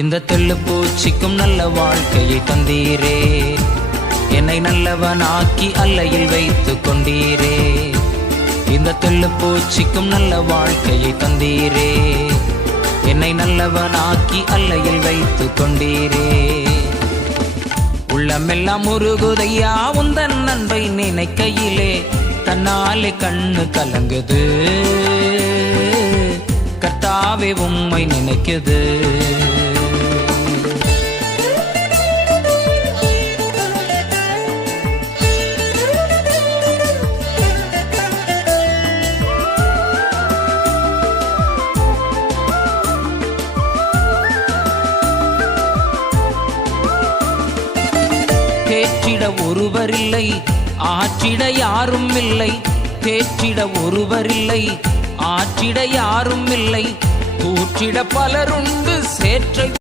இந்த தெள்ளு பூச்சிக்கும் நல்ல வாழ்க்கையை தந்தீரே, என்னை நல்லவனாக்கி அல்லையில் வைத்து கொண்டீரே. இந்த தெள்ளு பூச்சிக்கும் நல்ல வாழ்க்கையை தந்தீரே, என்னை நல்லவனாக்கி அல்லையில் வைத்து கொண்டீரே. உள்ளமெல்லாம் உருகுதையா உந்தன் அன்பை நினைக்கையிலே, தன்னாலே கண்ணு கலங்குது கர்த்தாவே உம்மை நினைக்குது. தேற்றிட ஒருவரில்லை, ஆற்றிட யாரும் இல்லை. தேற்றிட ஒருவரில்லை, ஆற்றிட யாரும் இல்லை. தூற்றிட பலருண்டு, சேற்றை